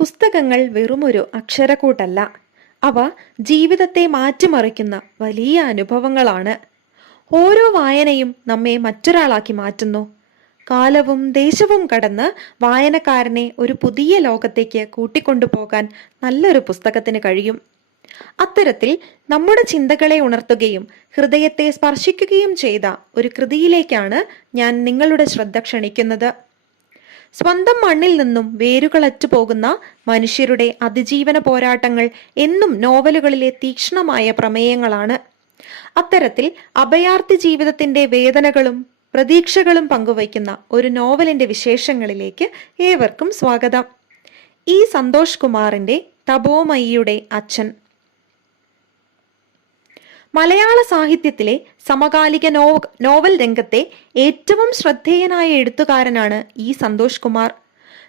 പുസ്തകങ്ങൾ വെറുമൊരു അക്ഷരക്കൂട്ടല്ല. അവ ജീവിതത്തെ മാറ്റിമറിക്കുന്ന വലിയ അനുഭവങ്ങളാണ്. ഓരോ വായനയും നമ്മെ മറ്റൊരാളാക്കി മാറ്റുന്നു. കാലവും ദേശവും കടന്ന് വായനക്കാരനെ ഒരു പുതിയ ലോകത്തേക്ക് കൂട്ടിക്കൊണ്ടുപോകാൻ നല്ലൊരു പുസ്തകത്തിന് കഴിയും. അത്തരത്തിൽ നമ്മുടെ ചിന്തകളെ ഉണർത്തുകയും ഹൃദയത്തെ സ്പർശിക്കുകയും ചെയ്ത ഒരു കൃതിയിലേക്കാണ് ഞാൻ നിങ്ങളുടെ ശ്രദ്ധ ക്ഷണിക്കുന്നത്. സ്വന്തം മണ്ണിൽ നിന്നും വേരുകളറ്റു പോകുന്ന മനുഷ്യരുടെ അതിജീവന പോരാട്ടങ്ങൾ എന്നും നോവലുകളിലെ തീക്ഷ്ണമായ പ്രമേയങ്ങളാണ്. അത്തരത്തിൽ അഭയാർത്ഥി ജീവിതത്തിന്റെ വേദനകളും പ്രതീക്ഷകളും പങ്കുവയ്ക്കുന്ന ഒരു നോവലിന്റെ വിശേഷങ്ങളിലേക്ക് ഏവർക്കും സ്വാഗതം. ഇ സന്തോഷ് കുമാറിന്റെ തപോമയിയുടെ അച്ഛൻ. മലയാള സാഹിത്യത്തിലെ സമകാലിക നോവൽ രംഗത്തെ ഏറ്റവും ശ്രദ്ധേയനായ എഴുത്തുകാരനാണ് ഇ സന്തോഷ് കുമാർ.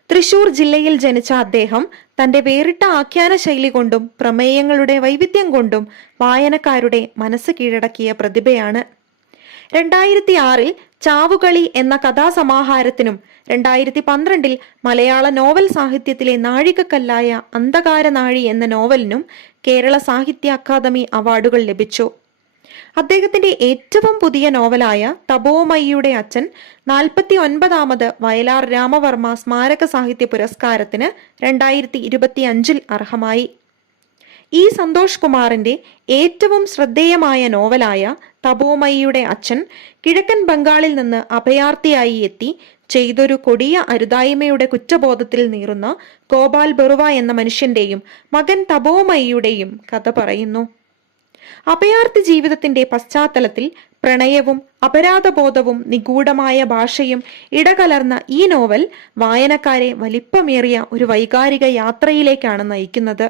തൃശൂർ ജില്ലയിൽ ജനിച്ച അദ്ദേഹം തന്റെ വേറിട്ട ആഖ്യാന ശൈലി കൊണ്ടും പ്രമേയങ്ങളുടെ വൈവിധ്യം കൊണ്ടും വായനക്കാരുടെ മനസ്സ് കീഴടക്കിയ പ്രതിഭയാണ്. 2006 ചാവുകളി എന്ന കഥാസമാഹാരത്തിനും 2012 മലയാള നോവൽ സാഹിത്യത്തിലെ നാഴികക്കല്ലായ അന്ധകാരനാഴി എന്ന നോവലിനും കേരള സാഹിത്യ അക്കാദമി അവാർഡുകൾ ലഭിച്ചു. അദ്ദേഹത്തിന്റെ ഏറ്റവും പുതിയ നോവലായ തപോമയിയുടെ അച്ഛൻ 49ാമത് വയലാർ രാമവർമ്മ സ്മാരക സാഹിത്യ പുരസ്കാരത്തിന് 2025 അർഹമായി. ഇ സന്തോഷ് കുമാറിന്റെ ഏറ്റവും ശ്രദ്ധേയമായ നോവലായ തപോമയിയുടെ അച്ഛൻ കിഴക്കൻ ബംഗാളിൽ നിന്ന് അഭയാർത്ഥിയായി എത്തി ചെയ്തൊരു കൊടിയ അരുതായ്മയുടെ കുറ്റബോധത്തിൽ നീറുന്ന ഗോപാൽ ബറുവ എന്ന മനുഷ്യന്റെയും മകൻ തപോമയിയുടെയും കഥ പറയുന്നു. അഭയാർത്ഥി ജീവിതത്തിന്റെ പശ്ചാത്തലത്തിൽ പ്രണയവും അപരാധബോധവും നിഗൂഢമായ ഭാഷയും ഇടകലർന്ന ഈ നോവൽ വായനക്കാരെ വലിപ്പമേറിയ ഒരു വൈകാരിക യാത്രയിലേക്കാണ് നയിക്കുന്നത്.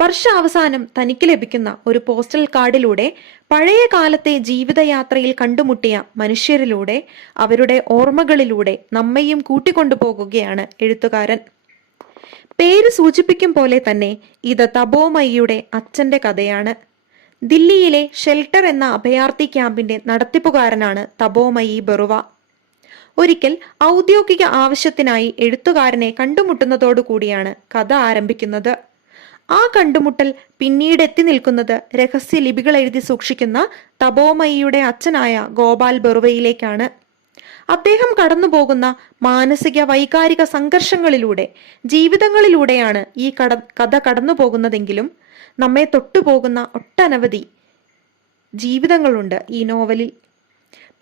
വർഷാവസാനം തനിക്ക് ലഭിക്കുന്ന ഒരു പോസ്റ്റൽ കാർഡിലൂടെ പഴയ കാലത്തെ ജീവിതയാത്രയിൽ കണ്ടുമുട്ടിയ മനുഷ്യരിലൂടെ അവരുടെ ഓർമ്മകളിലൂടെ നമ്മയും കൂട്ടിക്കൊണ്ടുപോകുകയാണ് എഴുത്തുകാരൻ. പേര് സൂചിപ്പിക്കും പോലെ തന്നെ ഇത് തപോമയിയുടെ അച്ഛന്റെ കഥയാണ്. ദില്ലിയിലെ ഷെൽട്ടർ എന്ന അഭയാർത്ഥി ക്യാമ്പിന്റെ നടത്തിപ്പുകാരനാണ് തപോമയി ബറുവ. ഒരിക്കൽ ഔദ്യോഗിക ആവശ്യത്തിനായി എഴുത്തുകാരനെ കണ്ടുമുട്ടുന്നതോടുകൂടിയാണ് കഥ ആരംഭിക്കുന്നത്. ആ കണ്ടുമുട്ടൽ പിന്നീട് എത്തി നിൽക്കുന്നത് രഹസ്യ ലിപികൾ എഴുതി സൂക്ഷിക്കുന്ന തപോമയിയുടെ അച്ഛനായ ഗോപാൽ ബറുവയിലേക്കാണ്. അദ്ദേഹം കടന്നുപോകുന്ന മാനസിക വൈകാരിക സംഘർഷങ്ങളിലൂടെ ജീവിതങ്ങളിലൂടെയാണ് ഈ കഥ കടന്നു പോകുന്നതെങ്കിലും നമ്മെ തൊട്ടുപോകുന്ന ഒട്ടനവധി ജീവിതങ്ങളുണ്ട് ഈ നോവലിൽ.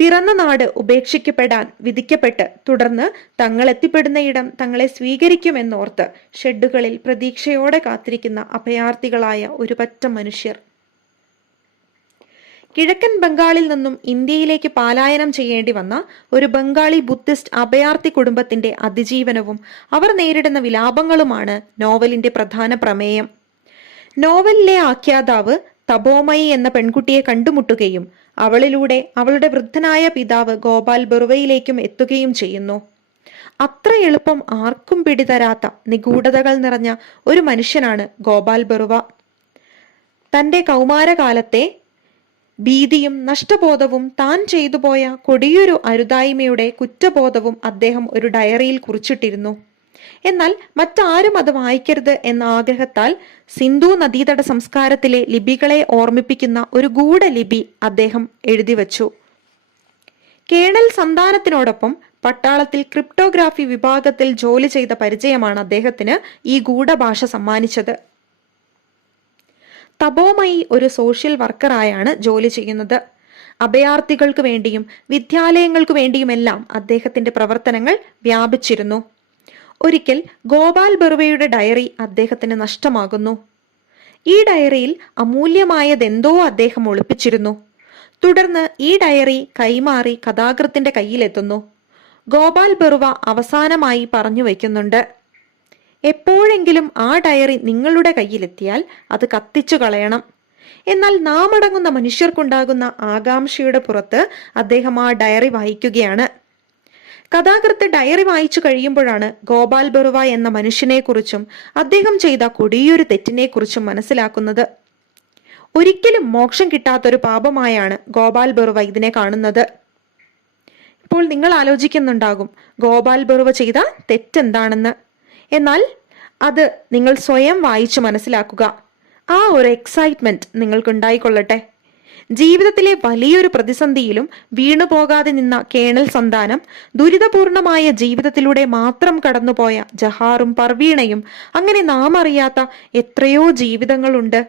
പിറന്ന നാട് ഉപേക്ഷിക്കപ്പെടാൻ വിധിക്കപ്പെട്ട് തുടർന്ന് തങ്ങൾ എത്തിപ്പെടുന്നയിടം തങ്ങളെ സ്വീകരിക്കുമെന്നോർത്ത് ഷെഡുകളിൽ പ്രതീക്ഷയോടെ കാത്തിരിക്കുന്ന അഭയാർത്ഥികളായ ഒരു പറ്റം മനുഷ്യർ. കിഴക്കൻ ബംഗാളിൽ നിന്നും ഇന്ത്യയിലേക്ക് പലായനം ചെയ്യേണ്ടി വന്ന ഒരു ബംഗാളി ബുദ്ധിസ്റ്റ് അഭയാർത്ഥി കുടുംബത്തിന്റെ അതിജീവനവും അവർ നേരിടുന്ന വിലാപങ്ങളുമാണ് നോവലിന്റെ പ്രധാന പ്രമേയം. നോവലിലെ ആഖ്യാതാവ് തപോമയി എന്ന പെൺകുട്ടിയെ കണ്ടുമുട്ടുകയും അവളിലൂടെ അവളുടെ വൃദ്ധനായ പിതാവ് ഗോപാൽ ബറുവയിലേക്കും എത്തുകയും ചെയ്യുന്നു. അത്ര എളുപ്പം ആർക്കും പിടിതരാത്ത നിഗൂഢതകൾ നിറഞ്ഞ ഒരു മനുഷ്യനാണ് ഗോപാൽ ബറുവ. തന്റെ കൗമാരകാലത്തെ ഭീതിയും നഷ്ടബോധവും താൻ ചെയ്തുപോയ കൊടിയൊരു അരുതായ്മയുടെ കുറ്റബോധവും അദ്ദേഹം ഒരു ഡയറിയിൽ കുറിച്ചിട്ടിരുന്നു. എന്നാൽ മറ്റാരും അത് വായിക്കരുത് എന്ന ആഗ്രഹത്താൽ സിന്ധു നദീതട സംസ്കാരത്തിലെ ലിപികളെ ഓർമ്മിപ്പിക്കുന്ന ഒരു ഗൂഢലിപി അദ്ദേഹം എഴുതിവച്ചു. കേണൽ സന്താനത്തിനോടൊപ്പം പട്ടാളത്തിൽ ക്രിപ്റ്റോഗ്രാഫി വിഭാഗത്തിൽ ജോലി ചെയ്ത പരിചയമാണ് അദ്ദേഹത്തിന് ഈ ഗൂഢഭാഷ സമ്മാനിച്ചത്. തപോമയി ഒരു സോഷ്യൽ വർക്കറായാണ് ജോലി ചെയ്യുന്നത്. അഭയാർത്ഥികൾക്ക് വേണ്ടിയും വിദ്യാലയങ്ങൾക്ക് വേണ്ടിയുമെല്ലാം അദ്ദേഹത്തിന്റെ പ്രവർത്തനങ്ങൾ വ്യാപിച്ചിരുന്നു. ഒരിക്കൽ ഗോപാൽ ബറുവയുടെ ഡയറി അദ്ദേഹത്തിന് നഷ്ടമാകുന്നു. ഈ ഡയറിയിൽ അമൂല്യമായതെന്തോ അദ്ദേഹം ഒളിപ്പിച്ചിരുന്നു. തുടർന്ന് ഈ ഡയറി കൈമാറി കഥാകൃത്തിന്റെ കയ്യിലെത്തുന്നു. ഗോപാൽ ബറുവ അവസാനമായി പറഞ്ഞു വയ്ക്കുന്നുണ്ട്, എപ്പോഴെങ്കിലും ആ ഡയറി നിങ്ങളുടെ കയ്യിലെത്തിയാൽ അത് കത്തിച്ചു കളയണം. എന്നാൽ നാം അടങ്ങുന്ന മനുഷ്യർക്കുണ്ടാകുന്ന ആകാംക്ഷയുടെ പുറത്ത് അദ്ദേഹം ആ ഡയറി വായിക്കുകയാണ്. കഥാകൃത്ത് ഡയറി വായിച്ചു കഴിയുമ്പോഴാണ് ഗോപാൽ ബറുവ എന്ന മനുഷ്യനെക്കുറിച്ചും അദ്ദേഹം ചെയ്ത കൊടിയൊരു തെറ്റിനെക്കുറിച്ചും മനസ്സിലാക്കുന്നത്. ഒരിക്കലും മോക്ഷം കിട്ടാത്തൊരു പാപമായാണ് ഗോപാൽ ബറുവ ഇതിനെ കാണുന്നത്. ഇപ്പോൾ നിങ്ങൾ ആലോചിക്കുന്നുണ്ടാകും, ഗോപാൽ ബറുവ ചെയ്ത തെറ്റെന്താണെന്ന്. എന്നാൽ അത് നിങ്ങൾ സ്വയം വായിച്ചു മനസ്സിലാക്കുക. ആ ഒരു എക്സൈറ്റ്മെന്റ് നിങ്ങൾക്കുണ്ടായിക്കൊള്ളട്ടെ. ജീവിതത്തിലെ വലിയൊരു പ്രതിസന്ധിയിലും വീണുപോകാതെ നിന്ന കേണൽ സന്താനം, ദുരിതപൂർണമായ ജീവിതത്തിലൂടെ മാത്രം കടന്നുപോയ ജഹാറും പർവീണയും, അങ്ങനെ നാം അറിയാത്ത എത്രയോ ജീവിതങ്ങളുണ്ട്.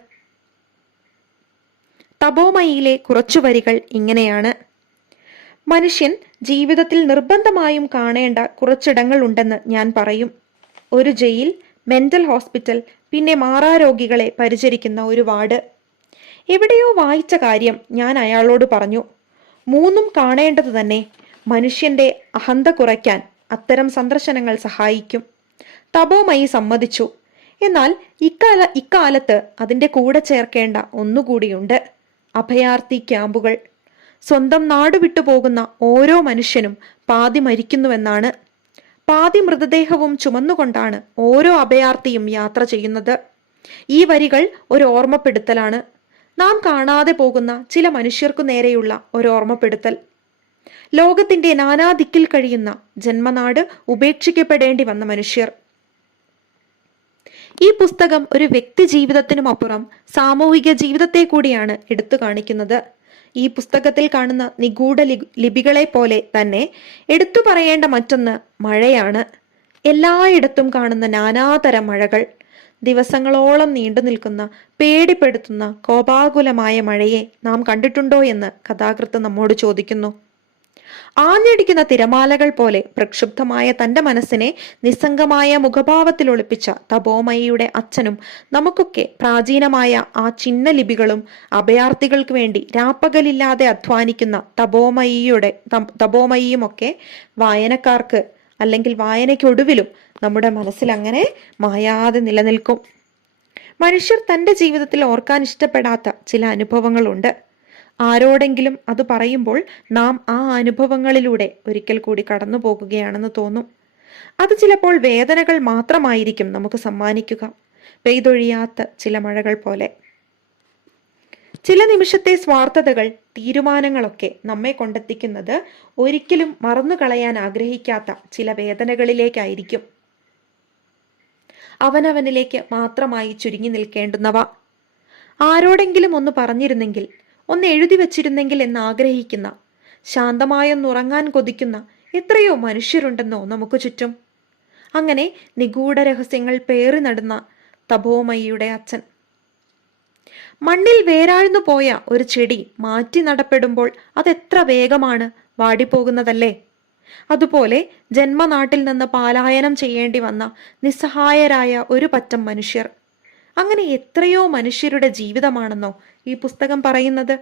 തപോമയിലെ കുറച്ചു വരികൾ ഇങ്ങനെയാണ്: മനുഷ്യൻ ജീവിതത്തിൽ നിർബന്ധമായും കാണേണ്ട കുറച്ചിടങ്ങൾ ഉണ്ടെന്ന് ഞാൻ പറയും. ഒരു ജയിൽ, മെന്റൽ ഹോസ്പിറ്റൽ, പിന്നെ മാറാരോഗികളെ പരിചരിക്കുന്ന ഒരു വാർഡ്. എവിടെയോ വായിച്ച കാര്യം ഞാൻ അയാളോട് പറഞ്ഞു. മൂന്നും കാണേണ്ടത് തന്നെ. മനുഷ്യന്റെ അഹന്ത കുറയ്ക്കാൻ അത്തരം സന്ദർശനങ്ങൾ സഹായിക്കും. തപോമയി സമ്മതിച്ചു. എന്നാൽ ഇക്കാലത്ത് അതിന്റെ കൂടെ ചേർക്കേണ്ട ഒന്നുകൂടിയുണ്ട്: അഭയാർത്ഥി ക്യാമ്പുകൾ. സ്വന്തം നാട് വിട്ടുപോകുന്ന ഓരോ മനുഷ്യനും പാതി മരിക്കുന്നുവെന്നാണ്. പാതി മൃതദേഹവും ചുമന്നുകൊണ്ടാണ് ഓരോ അഭയാർത്ഥിയും യാത്ര ചെയ്യുന്നത്. ഈ വരികൾ ഒരു ഓർമ്മപ്പെടുത്തലാണ്. നാം കാണാതെ പോകുന്ന ചില മനുഷ്യർക്കു നേരെയുള്ള ഒരു ഓർമ്മപ്പെടുത്തൽ. ലോകത്തിന്റെ നാനാദിക്കിൽ കഴിയുന്ന, ജന്മനാട് ഉപേക്ഷിക്കപ്പെടേണ്ടി വന്ന മനുഷ്യർ. ഈ പുസ്തകം ഒരു വ്യക്തി ജീവിതത്തിനുമപ്പുറം സാമൂഹിക ജീവിതത്തെ കൂടിയാണ് എടുത്തു കാണിക്കുന്നത്. ഈ പുസ്തകത്തിൽ കാണുന്ന നിഗൂഢ ലിപികളെ പോലെ തന്നെ എടുത്തു പറയേണ്ട മറ്റൊന്ന് മഴയാണ്. എല്ലായിടത്തും കാണുന്ന നാനാതരം മഴകൾ. ദിവസങ്ങളോളം നീണ്ടു നിൽക്കുന്ന, പേടിപ്പെടുത്തുന്ന, കോപാകുലമായ മഴയെ നാം കണ്ടിട്ടുണ്ടോ എന്ന് കഥാകൃത്ത് നമ്മോട് ചോദിക്കുന്നു. ആഞ്ഞടിക്കുന്ന തിരമാലകൾ പോലെ പ്രക്ഷുബ്ധമായ തന്റെ മനസ്സിനെ നിസ്സംഗമായ മുഖഭാവത്തിൽ ഒളിപ്പിച്ച തപോമയിയുടെ അച്ഛനും നമുക്കൊക്കെ പ്രാചീനമായ ആ ചിഹ്ന ലിപികളും, അഭയാർത്ഥികൾക്ക് വേണ്ടി രാപ്പകലില്ലാതെ അധ്വാനിക്കുന്ന തപോമയിയുമൊക്കെ വായനക്കാർക്ക്, അല്ലെങ്കിൽ വായനയ്ക്കൊടുവിലും നമ്മുടെ മനസ്സിൽ അങ്ങനെ മായാതെ നിലനിൽക്കും. മനുഷ്യർ തന്റെ ജീവിതത്തിൽ ഓർക്കാൻ ഇഷ്ടപ്പെടാത്ത ചില അനുഭവങ്ങളുണ്ട്. ആരോടെങ്കിലും അത് പറയുമ്പോൾ നാം ആ അനുഭവങ്ങളിലൂടെ ഒരിക്കൽ കൂടി കടന്നു പോകുകയാണെന്ന് തോന്നും. അത് ചിലപ്പോൾ വേദനകൾ മാത്രമായിരിക്കും നമുക്ക് സമ്മാനിക്കുക, പെയ്തൊഴിയാത്ത ചില മഴകൾ പോലെ. ചില നിമിഷത്തെ സ്വാർത്ഥതകൾ, തീരുമാനങ്ങളൊക്കെ നമ്മെ കൊണ്ടെത്തിക്കുന്നത് ഒരിക്കലും മറന്നു കളയാൻ ആഗ്രഹിക്കാത്ത ചില വേദനകളിലേക്കായിരിക്കും. അവനവനിലേക്ക് മാത്രമായി ചുരുങ്ങി നിൽക്കേണ്ടുന്നവ. ആരോടെങ്കിലും ഒന്ന് പറഞ്ഞിരുന്നെങ്കിൽ, ഒന്ന് എഴുതി വച്ചിരുന്നെങ്കിൽ എന്ന് ആഗ്രഹിക്കുന്ന, ശാന്തമായൊന്നുറങ്ങാൻ കൊതിക്കുന്ന എത്രയോ മനുഷ്യരുണ്ടെന്നോ നമുക്ക് ചുറ്റും. അങ്ങനെ നിഗൂഢ രഹസ്യങ്ങൾ പേറി നടന്ന തപോമയിയുടെ അച്ഛൻ. മണ്ണിൽ വേരാഴ്ന്നു പോയ ഒരു ചെടി മാറ്റി നടപ്പെടുമ്പോൾ അതെത്ര വേഗമാണ് വാടിപ്പോകുന്നതല്ലേ. അതുപോലെ ജന്മനാട്ടിൽ നിന്ന് പലായനം ചെയ്യേണ്ടി വന്ന നിസ്സഹായരായ ഒരു പറ്റം മനുഷ്യർ. അങ്ങനെ എത്രയോ മനുഷ്യരുടെ ജീവിതമാണെന്നോ ഈ പുസ്തകം പറയുന്നത്.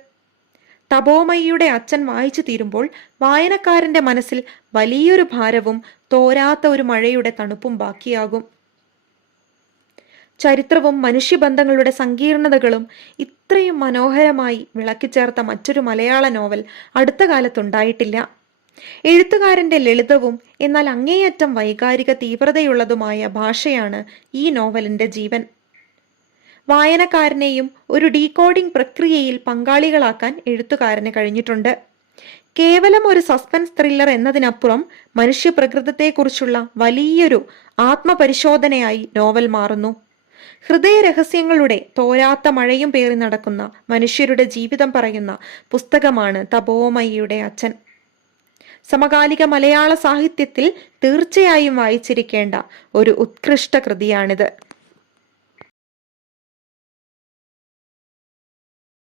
തപോമയിയുടെ അച്ഛൻ വായിച്ചു തീരുമ്പോൾ വായനക്കാരന്റെ മനസ്സിൽ വലിയൊരു ഭാരവും തോരാത്ത ഒരു മഴയുടെ തണുപ്പും ബാക്കിയാകും. ചരിത്രവും മനുഷ്യബന്ധങ്ങളുടെ സങ്കീർണതകളും ഇത്രയും മനോഹരമായി വിളക്കിച്ചേർത്ത മറ്റൊരു മലയാള നോവൽ അടുത്ത കാലത്തുണ്ടായിട്ടില്ല. എഴുത്തുകാരന്റെ ലളിതവും എന്നാൽ അങ്ങേയറ്റം വൈകാരിക തീവ്രതയുള്ളതുമായ ഭാഷയാണ് ഈ നോവലിന്റെ ജീവൻ. വായനക്കാരനെയും ഒരു ഡീകോഡിംഗ് പ്രക്രിയയിൽ പങ്കാളികളാക്കാൻ എഴുത്തുകാരന് കഴിഞ്ഞിട്ടുണ്ട്. കേവലം ഒരു സസ്പെൻസ് ത്രില്ലർ എന്നതിനപ്പുറം മനുഷ്യപ്രകൃതത്തെക്കുറിച്ചുള്ള വലിയൊരു ആത്മപരിശോധനയായി നോവൽ മാറുന്നു. ഹൃദയരഹസ്യങ്ങളുടെ തോരാത്ത മഴയും പേറി നടക്കുന്ന മനുഷ്യരുടെ ജീവിതം പറയുന്ന പുസ്തകമാണ് തപോമയിയുടെ അച്ഛൻ. സമകാലിക മലയാള സാഹിത്യത്തിൽ തീർച്ചയായും വായിച്ചിരിക്കേണ്ട ഒരു ഉത്കൃഷ്ട കൃതിയാണിത്.